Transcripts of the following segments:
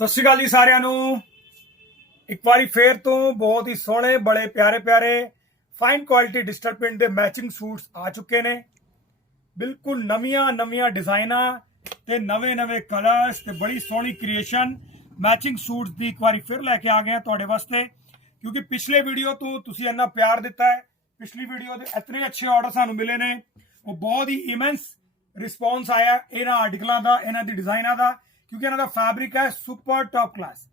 ਸਤਿ ਸ਼੍ਰੀ ਅਕਾਲ ਜੀ ਸਾਰਿਆਂ ਨੂੰ। ਇੱਕ ਵਾਰੀ ਫੇਰ ਤੋਂ ਬਹੁਤ ਹੀ ਸੋਹਣੇ, ਬੜੇ ਪਿਆਰੇ ਪਿਆਰੇ ਫਾਈਨ ਕੁਆਲਿਟੀ ਡਿਜੀਟਲ ਪ੍ਰਿੰਟ ਦੇ ਮੈਚਿੰਗ ਸੂਟਸ ਆ ਚੁੱਕੇ ਨੇ। ਬਿਲਕੁਲ ਨਵੀਆਂ ਨਵੀਆਂ ਡਿਜ਼ਾਈਨਾਂ ਤੇ ਨਵੇਂ ਨਵੇਂ ਕਲਰਸ ਤੇ ਬੜੀ ਸੋਹਣੀ ਕ੍ਰੀਏਸ਼ਨ ਮੈਚਿੰਗ ਸੂਟਸ ਦੀ ਇੱਕ ਵਾਰੀ ਫਿਰ ਲੈ ਕੇ ਆ ਗਏ ਆ ਤੁਹਾਡੇ ਵਾਸਤੇ। ਕਿਉਂਕਿ ਪਿਛਲੇ ਵੀਡੀਓ ਤੋਂ ਤੁਸੀਂ ਇੰਨਾ ਪਿਆਰ ਦਿੱਤਾ ਹੈ। ਪਿਛਲੀ ਵੀਡੀਓ ਦੇ ਇਤਨੇ ਅੱਛੇ ਆਰਡਰ ਸਾਨੂੰ ਮਿਲੇ ਨੇ। ਉਹ ਬਹੁਤ ਹੀ ਇਮੈਂਸ ਰਿਸਪੌਂਸ ਆਇਆ ਇਹਨਾਂ ਆਰਟੀਕਲਾਂ ਦਾ, ਇਹਨਾਂ ਦੀ ਡਿਜ਼ਾਈਨਾਂ ਦਾ। ਕਿਉਂਕਿ ਇਹਨਾਂ ਦਾ ਫੈਬਰਿਕ ਹੈ super top class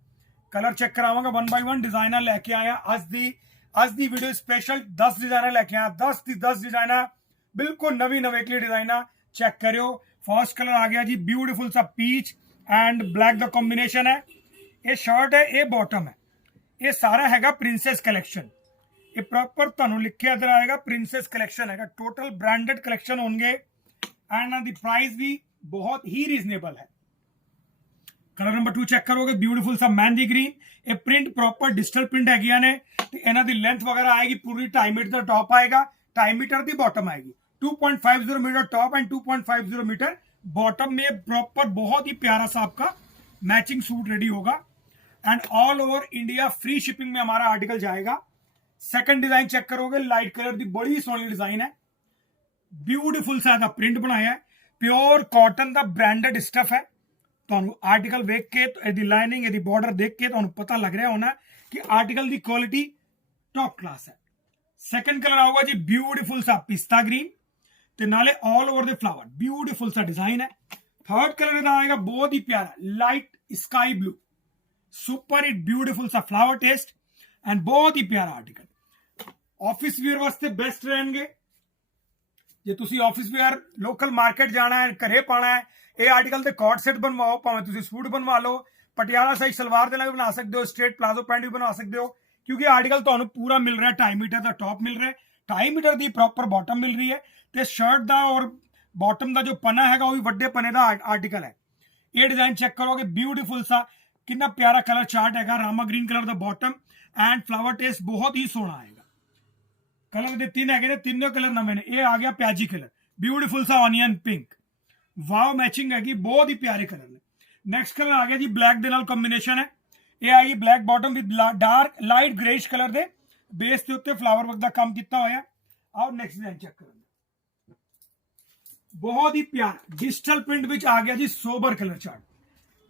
colour check ਕਰਾਵਾਂਗਾ 1 ਬਾਈ 1 ਡਿਜ਼ਾਈਨਰ ਲੈ ਕੇ ਆਇਆ ਅੱਜ ਦੀ ਅੱਜ ਦੀ ਵੀਡੀਓ ਸਪੈਸ਼ਲ 10 ਡਿਜ਼ਾਈਨਰ ਲੈ ਕੇ ਆਇਆ 10 ਦੀ 10 ਡਿਜ਼ਾਈਨਰ ਬਿਲਕੁਲ ਨਵੀਂ ਨਵੇਕਲੀ ਡਿਜ਼ਾਈਨਰ ਚੈੱਕ ਕਰਿਓ ਫਰਸਟ ਕਲਰ ਆ ਗਿਆ ਜੀ ਬਿਊਟੀਫੁਲ ਸਾ peach and black the combination ਹੈ ਇਹ ਸ਼ਰਟ ਹੈ ਇਹ ਬਾਟਮ ਹੈ ਇਹ ਸਾਰਾ ਹੈਗਾ ਪ੍ਰਿੰਸੈਸ ਕਲੈਕਸ਼ਨ ਇਹ ਪ੍ਰੋਪਰ ਤੁਹਾਨੂੰ ਲਿਖਿਆ ਇਧਰ ਆਏਗਾ ਪ੍ਰਿੰਸੈਸ ਕਲੈਕਸ਼ਨ ਹੈਗਾ ਟੋਟਲ ਬ੍ਰਾਂਡਡ ਕਲੈਕਸ਼ਨ ਹੋਣਗੇ ਐਂਡ ਇਹਨਾਂ ਦੀ ਪ੍ਰਾਈਸ ਵੀ ਬਹੁਤ ਹੀ ਰੀਜ਼ਨੇਬਲ ਹੈ कलर नंबर टू चेक करोगे ब्यूटीफुल सा मेहंदी ग्रीन ए प्रिंट प्रॉपर डिजिटल प्रिंट है गया ने। इन्हों की लेंथ वगैरह आएगी, पूरी टाइम मीटर टॉप आएगा टाइम मीटर दी बॉटम आएगी। 2.50 meter top and 2.50 meter bottom में प्रॉपर बहुत ही प्यारा सा आपका मैचिंग सूट रेडी होगा। And all over India free shipping में हमारा आर्टिकल जाएगा। सेकंड डिज़ाइन चेक करोगे लाइट कलर की बड़ी सोनी डिज़ाइन है। ब्यूटीफुल सा प्रिंट बनाया है। प्योर कॉटन का ब्रांडेड स्टफ़ है। ਤੁਹਾਨੂੰ ਆਰਟੀਕਲ ਵੇਖ ਕੇ ਇਹਦੀ ਲਾਈਨਿੰਗ ਇਹਦੀ ਬਾਰਡਰ ਦੇਖ ਕੇ ਤੁਹਾਨੂੰ ਪਤਾ ਲੱਗ ਰਿਹਾ ਹੋਣਾ ਕਿ ਆਰਟੀਕਲ ਦੀ ਕੁਆਲਿਟੀ ਟੌਪ ਕਲਾਸ ਹੈ ਸੈਕੰਡ ਕਲਰ ਆਊਗਾ ਜੀ ਬਿਊਟੀਫੁਲ ਸਾ ਪਿਸਤਾ ਗ੍ਰੀਨ ਤੇ ਨਾਲੇ ਆਲ ਓਵਰ ਦੇ ਫਲਾਵਰ ਬਿਊਟੀਫੁਲ ਸਾ ਡਿਜ਼ਾਈਨ ਹੈ ਥਰਡ ਕਲਰ ਇਹਦਾ ਆਏਗਾ ਬਹੁਤ ਹੀ ਪਿਆਰਾ light sky blue super hit beautiful ਸਾ ਫਲਾਵਰ ਟੇਸਟ ਐਂਡ ਬਹੁਤ ਹੀ ਪਿਆਰਾ ਆਰਟੀਕਲ ਆਫਿਸ ਵੇਅਰ ਵਾਸਤੇ ਬੈਸਟ ਰਹਿਣਗੇ ਜੇ ਤੁਸੀਂ ਆਫਿਸ ਵੇਅਰ ਲੋਕਲ ਮਾਰਕੀਟ ਜਾਣਾ ਹੈ ਘਰੇ ਪਾਣਾ ਹੈ ਇਹ ਆਰਟੀਕਲ ਤੇ ਕੋਟ ਸੈਟ ਬਣਵਾਓ ਭਾਵੇਂ ਤੁਸੀਂ ਸੂਟ ਬਣਵਾ ਲਓ ਪਟਿਆਲਾ ਸਾਈਜ਼ ਸਲਵਾਰ ਦੇ ਨਾਲ ਵੀ ਬਣਾ ਸਕਦੇ ਹੋ ਸਟ੍ਰੇਟ ਪਲਾਜ਼ੋ ਪੈਂਟ ਵੀ ਬਣਾ ਸਕਦੇ ਹੋ ਕਿਉਂਕਿ ਆਰਟੀਕਲ ਤੁਹਾਨੂੰ ਪੂਰਾ ਮਿਲ ਰਿਹਾ 2.5 ਮੀਟਰ ਦਾ ਟੌਪ ਮਿਲ ਰਿਹਾ 2.5 ਮੀਟਰ ਦੀ ਪ੍ਰੋਪਰ ਬਾਟਮ ਮਿਲ ਰਹੀ ਹੈ ਤੇ ਸ਼ਰਟ ਦਾ ਔਰ ਬਾਟਮ ਦਾ ਜੋ ਪਨਾ ਹੈਗਾ ਉਹ ਵੀ ਵੱਡੇ ਪਨੇ ਦਾ ਆਰਟੀਕਲ ਹੈ ਇਹ ਡਿਜ਼ਾਈਨ ਚੈੱਕ ਕਰੋਗੇ ਬਿਊਟੀਫੁਲ ਸਾ ਕਿੰਨਾ ਪਿਆਰਾ ਕਲਰ ਚਾਰਟ ਹੈਗਾ Rama green colour the bottom and flower taste ਬਹੁਤ ਹੀ ਸੋਹਣਾ ਆਏਗਾ ਕਲਰ ਦੇ ਤਿੰਨ ਹੈਗੇ ਨੇ ਤਿੰਨੋਂ ਕਲਰ ਨਵੇਂ ਨੇ ਇਹ ਆ ਗਿਆ ਪਿਆਜੀ ਕਲਰ ਬਿਊਟੀਫੁਲ ਸਾ ਆਨੀਅਨ ਪਿੰਕ ਵਾਓ ਮੈਚਿੰਗ ਹੈਗੀ ਬਹੁਤ ਹੀ ਪਿਆਰੇ ਕਲਰ ਨੇ ਨੈਕਸਟ ਕਲਰ ਆ ਗਿਆ ਜੀ ਬਲੈਕ ਦੇ ਨਾਲ ਕੰਬੀਨੇਸ਼ਨ ਹੈ ਇਹ ਆਈ black bottom with dark light greyish colour ਦੇ ਬੇਸ ਦੇ ਉੱਤੇ ਫਲਾਵਰ ਵਰਕ ਦਾ ਕੰਮ ਕੀਤਾ ਹੋਇਆ ਆਓ ਨੈਕਸਟ ਡਿਜ਼ਾਈਨ ਚੈੱਕ ਕਰਾਂਗੇ ਬਹੁਤ ਹੀ ਪਿਆਰਾ ਡਿਜੀਟਲ ਪ੍ਰਿੰਟ ਵਿੱਚ ਆ ਗਿਆ ਜੀ ਸੋਬਰ ਕਲਰ ਚਾਰਟ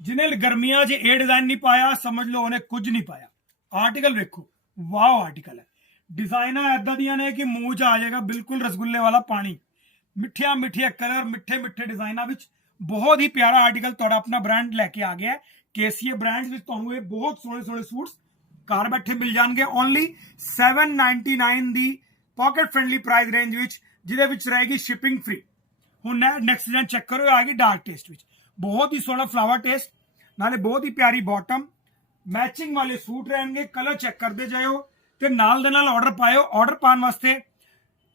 ਜਿਹਨੇ ਗਰਮੀਆਂ 'ਚ ਇਹ ਡਿਜ਼ਾਈਨ ਨਹੀਂ ਪਾਇਆ ਸਮਝ ਲਓ ਉਹਨੇ ਕੁਝ ਨਹੀਂ ਪਾਇਆ ਆਰਟੀਕਲ ਵੇਖੋ ਵਾਓ ਆਰਟੀਕਲ ਹੈ ਡਿਜ਼ਾਈਨਾਂ ਐਦਾਂ ਦੀਆਂ ਨੇ ਕਿ ਮੂੰਹ 'ਚ ਆ ਜਾਏਗਾ ਬਿਲਕੁਲ ਰਸਗੁੱਲੇ ਵਾਲਾ ਪਾਣੀ। ਮਿੱਠੀਆਂ ਮਿੱਠੀਆਂ ਕਲਰ, ਮਿੱਠੇ ਮਿੱਠੇ ਡਿਜ਼ਾਈਨਾਂ ਵਿੱਚ ਬਹੁਤ ਹੀ ਪਿਆਰਾ ਆਰਟੀਕਲ ਤੁਹਾਡਾ ਆਪਣਾ ਬ੍ਰਾਂਡ ਲੈ ਕੇ ਆ ਗਿਆ ਹੈ। ਕੇਸੀਏ ਬ੍ਰਾਂਡ ਵਿੱਚ ਤੁਹਾਨੂੰ ਇਹ ਬਹੁਤ ਸੋਹਣੇ ਸੋਹਣੇ ਸੂਟਸ ਘਰ ਬੈਠੇ ਮਿਲ ਜਾਣਗੇ ਓਨਲੀ 799 ਦੀ ਪਾਕਟ ਫ੍ਰੈਂਡਲੀ ਪ੍ਰਾਈਸ ਰੇਂਜ ਵਿੱਚ, ਜਿਹਦੇ ਵਿੱਚ ਰਹੇਗੀ ਸ਼ਿਪਿੰਗ ਫ੍ਰੀ ਹੁਣ ਨੈਕਸਟ ਡਿਜ਼ਾਈਨ ਚੈੱਕ ਕਰੋ ਆ ਗਈ ਡਾਰਕ ਟੇਸਟ ਵਿੱਚ। ਬਹੁਤ ਹੀ ਸੋਹਣਾ ਫਲਾਵਰ ਟੇਸਟ ਨਾਲੇ ਬਹੁਤ ਹੀ ਪਿਆਰੀ ਬਾਟਮ ਮੈਚਿੰਗ ਵਾਲੇ ਸੂਟ ਰਹਿਣਗੇ ਕਲਰ ਚੈੱਕ ਕਰਦੇ ਜਾਇਓ। तो नाल ऑर्डर पायो ऑर्डर पाने वास्ते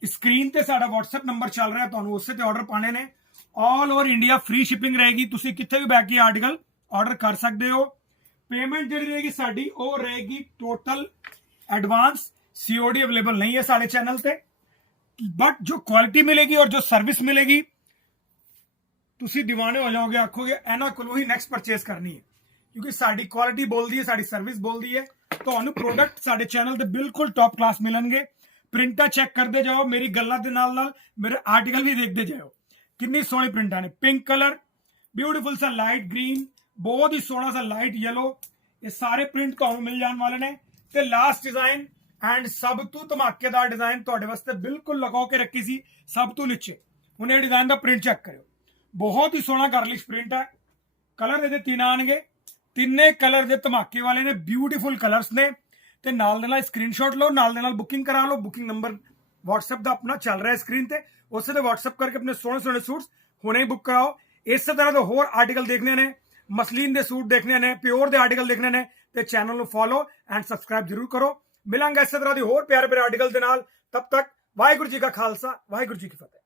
स्क्रीन पर सा वट्सएप नंबर चल रहा है तो उससे ऑर्डर पाने ने। All over India free shipping रहेगी। तुम कितने भी बैठ के आर्टिकल ऑर्डर कर सकते हो। पेमेंट जी रहेगी साहेगी टोटल एडवांस सीओडी अवेलेबल नहीं है साढ़े चैनल से बट जो क्वालिटी मिलेगी और जो सर्विस मिलेगी तुम दीवाने हो जाओगे, आखोगे एना को ही नैक्सट परचेज करनी है। क्योंकि साड़ी क्वालिटी बोलती है साड़ी सर्विस बोलती है। ਤੁਹਾਨੂੰ ਪ੍ਰੋਡਕਟ ਸਾਡੇ ਚੈਨਲ ਦੇ ਬਿਲਕੁਲ ਟੌਪ ਕਲਾਸ ਮਿਲਣਗੇ। ਪ੍ਰਿੰਟਾਂ ਚੈੱਕ ਕਰਦੇ ਜਾਓ, ਮੇਰੀ ਗੱਲਾਂ ਦੇ ਨਾਲ ਨਾਲ ਮੇਰੇ ਆਰਟੀਕਲ ਵੀ ਦੇਖਦੇ ਜਾਓ। ਕਿੰਨੀ ਸੋਹਣੀ ਪ੍ਰਿੰਟਾਂ ਨੇ। ਪਿੰਕ ਕਲਰ ਬਿਊਟੀਫੁਲ ਸਾ ਲਾਈਟ ਗ੍ਰੀਨ ਬਹੁਤ ਹੀ ਸੋਹਣਾ ਸਾ ਲਾਈਟ ਯੈਲੋ ਇਹ ਸਾਰੇ ਪ੍ਰਿੰਟ ਤੁਹਾਨੂੰ ਮਿਲ ਜਾਣ ਵਾਲੇ ਨੇ। ਤੇ ਲਾਸਟ ਡਿਜ਼ਾਈਨ ਐਂਡ ਸਭ ਤੋਂ ਧਮਾਕੇਦਾਰ ਡਿਜ਼ਾਈਨ ਤੁਹਾਡੇ ਵਾਸਤੇ ਬਿਲਕੁਲ ਲਗਾ ਕੇ ਰੱਖੀ ਸੀ, ਸਭ ਤੋਂ ਨੀਚੇ। ਹੁਣ ਇਹ ਡਿਜ਼ਾਈਨ ਦਾ ਪ੍ਰਿੰਟ ਚੈੱਕ ਕਰਿਓ। ਬਹੁਤ ਹੀ ਸੋਹਣਾ ਗਰਲਿਸ਼ ਪ੍ਰਿੰਟ ਹੈ। ਕਲਰ ਇਹਦੇ ਤਿੰਨ ਆਣਗੇ ਤਿੰਨੇ ਕਲਰ ਦੇ ਧਮਾਕੇ ਵਾਲੇ ਨੇ ਬਿਊਟੀਫੁਲ ਕਲਰਸ ਨੇ। ਤੇ ਨਾਲ ਦੇ ਨਾਲ ਸਕਰੀਨਸ਼ਾਟ ਲਓ, ਨਾਲ ਦੇ ਨਾਲ ਬੁਕਿੰਗ ਕਰਾ ਲਓ। ਬੁਕਿੰਗ ਨੰਬਰ WhatsApp ਦਾ ਆਪਣਾ ਚੱਲ ਰਿਹਾ ਸਕਰੀਨ ਤੇ। ਉਸੇ ਤੇ WhatsApp ਕਰਕੇ ਆਪਣੇ ਸੋਹਣੇ ਸੋਹਣੇ ਸੂਟਸ ਹੁਣੇ ਹੀ ਬੁੱਕ ਕਰਾਓ। ਇਸੇ ਤਰ੍ਹਾਂ ਦੇ ਹੋਰ ਆਰਟੀਕਲ ਦੇਖਣੇ ਨੇ, ਮਸਲੀਨ ਦੇ ਸੂਟ ਦੇਖਣੇ ਨੇ, ਪਿਓਰ ਦੇ ਆਰਟੀਕਲ ਦੇਖਣੇ ਨੇ ਤੇ ਚੈਨਲ ਨੂੰ ਫੋਲੋ ਐਂਡ ਸਬਸਕ੍ਰਾਈਬ ਜ਼ਰੂਰ ਕਰੋ। ਮਿਲਾਂਗੇ ਇਸੇ ਤਰ੍ਹਾਂ ਦੇ ਹੋਰ ਪਿਆਰੇ ਪਿਆਰੇ ਆਰਟੀਕਲ ਦੇ ਨਾਲ। ਤਬ ਤੱਕ ਵਾਹਿਗੁਰੂ ਜੀ ਕਾ ਖਾਲਸਾ, ਵਾਹਿਗੁਰੂ ਜੀ ਕੀ ਫਤਿਹ।